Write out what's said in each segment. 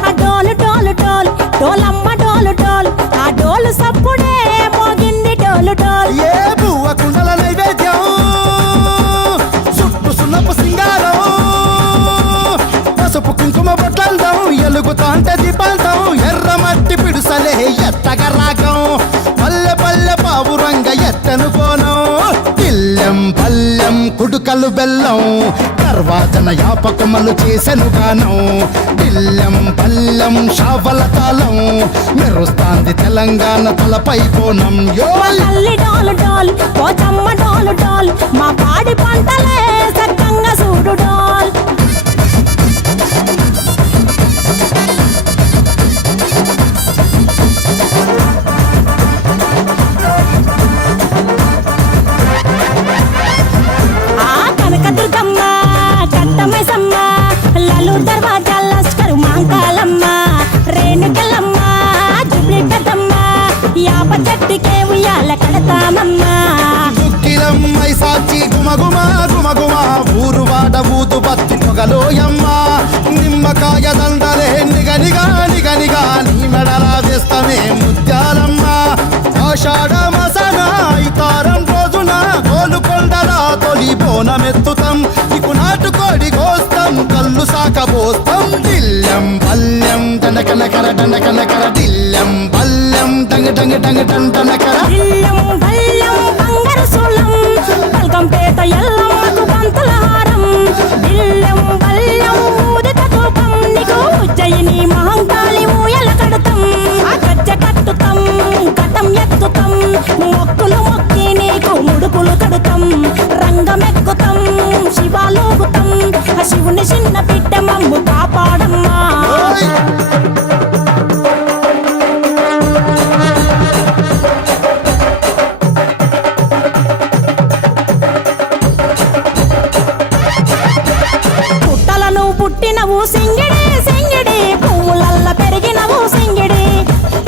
ఆ డోలు డోలు డోలు డోలమ్మ డోలు డోలు ఆ డోలు సప్పుడే మోగింది డోలు డోలు. ఏ బువ్వ కుండల నైవేద్యం చుట్టు సున్నపు సింగారం పసుపు కుంకుమ బొట్లందం ఎలుగుతాంటే దీపాంతం ఎర్రమట్టి పిడుసలే ఎత్తగ రాగం పల్లె పల్లె పావురంగ ఎత్తను పోనం తిల్లెం పల్లెం కుడుకలు బెల్లం కర్వాచన యాపకమలు చేసెను గానం తిల్లెం పల్లెం షావల తాళం మెరుస్తాంది తెలంగాణ తలపై కోణం యో తల్లి డోలు డోలు పోచమ్మ డోలు డోలు మా పాడి పంటలే సక్కంగా చూడు డోల్. కనకదుర్గమ్మ కట్టమైసమ్మ లలు దర్వాజా లస్కరు మాంకాలమ్మ రేణుకలమ్మ జుబ్లి పెద్దమ్మ యాప చెట్టుకే ఉయ్యాల కడతామమ్మ. దుక్కిలమ్మై సాచి గుమగుమ గుమగుమ ఊరు వాడ ఊదు బత్తి పొగలోయమ్మ నిమ్మకాయ దండలే నిగనిగా నిగనిగా నీ మెడలా వేస్తమే ముత్యాలమ్మ ఆషాఢ మసన ఇతారం రోజున గోలుకొండల తొలి బోనమెత్తుతాం నీకు నాటుకోడి కోస్తాం కళ్ళు సాకబోస్తాం దిల్లెం పల్లెం దండకనకర దండకనకర దిల్లెం పల్లెం డంగ డంగ డంగ డండనకర దిల్లం బల్లం బంగారు సోలం బల్గంపేట ఎల్లమ్మకు పంతుల హారం దిల్లం బల్లం ఊదిత ధూపం నీకు ఉజ్జయిని మహంకాళి ఊయల కడతాం ఆ గజ్జ కట్టుతాం కటం ఎత్తుతాం మొక్కులు మొక్కి నీకు ముడుపులు కడుతాం రంగమెక్కుతాం శివాలోగుతాం ఆ శివుని చిన్న బిడ్డ మమ్ము కాపాడమ్మా. పుట్టలను పుట్టినవు సింగిడి సింగిడి పువ్వులల్ల పెరిగినవు సింగిడి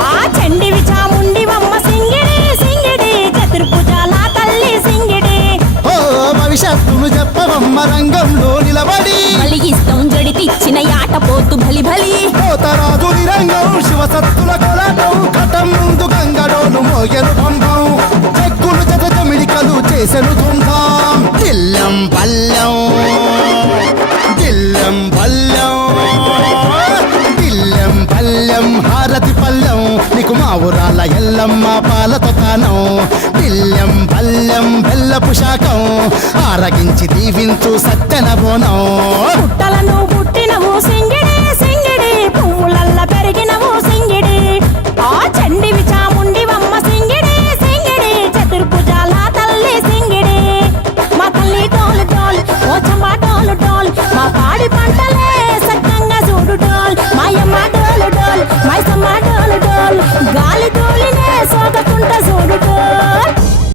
ఆ చండివి చాముండివమ్మ సింగిడి సింగిడి చతుర్భుజాల తల్లి సింగిడి. ఓ భవిష్యత్తును చెప్పవమ్మ రంగంలో నిలబడి బలిగిస్తాం జడితిచ్చిన యాట పోతు బలి బలి పోతరాజు నిరంగం శివసత్తుల కొలటం కటం ముందు గంగడోను మోగెను పంపం చెక్కులు జత జమిడికలు చేసెను తుంటాం దిల్లెం పల్లెం దిల్లెం పల్లెం దిల్లెం పల్లెం హారతి పల్లెం నీకు మా ఊరాల ఎల్లమ్మ పాలతో కానం దిల్లెం పల్లెం బెల్లపు శాఖం ఆరగించి దీవించు సత్తెన బోనం పుట్టలను పుట్టినవు సింగిడి సింగిడి పువ్వులల్ల పెరిగినవు సింగిడి ఆ చండివి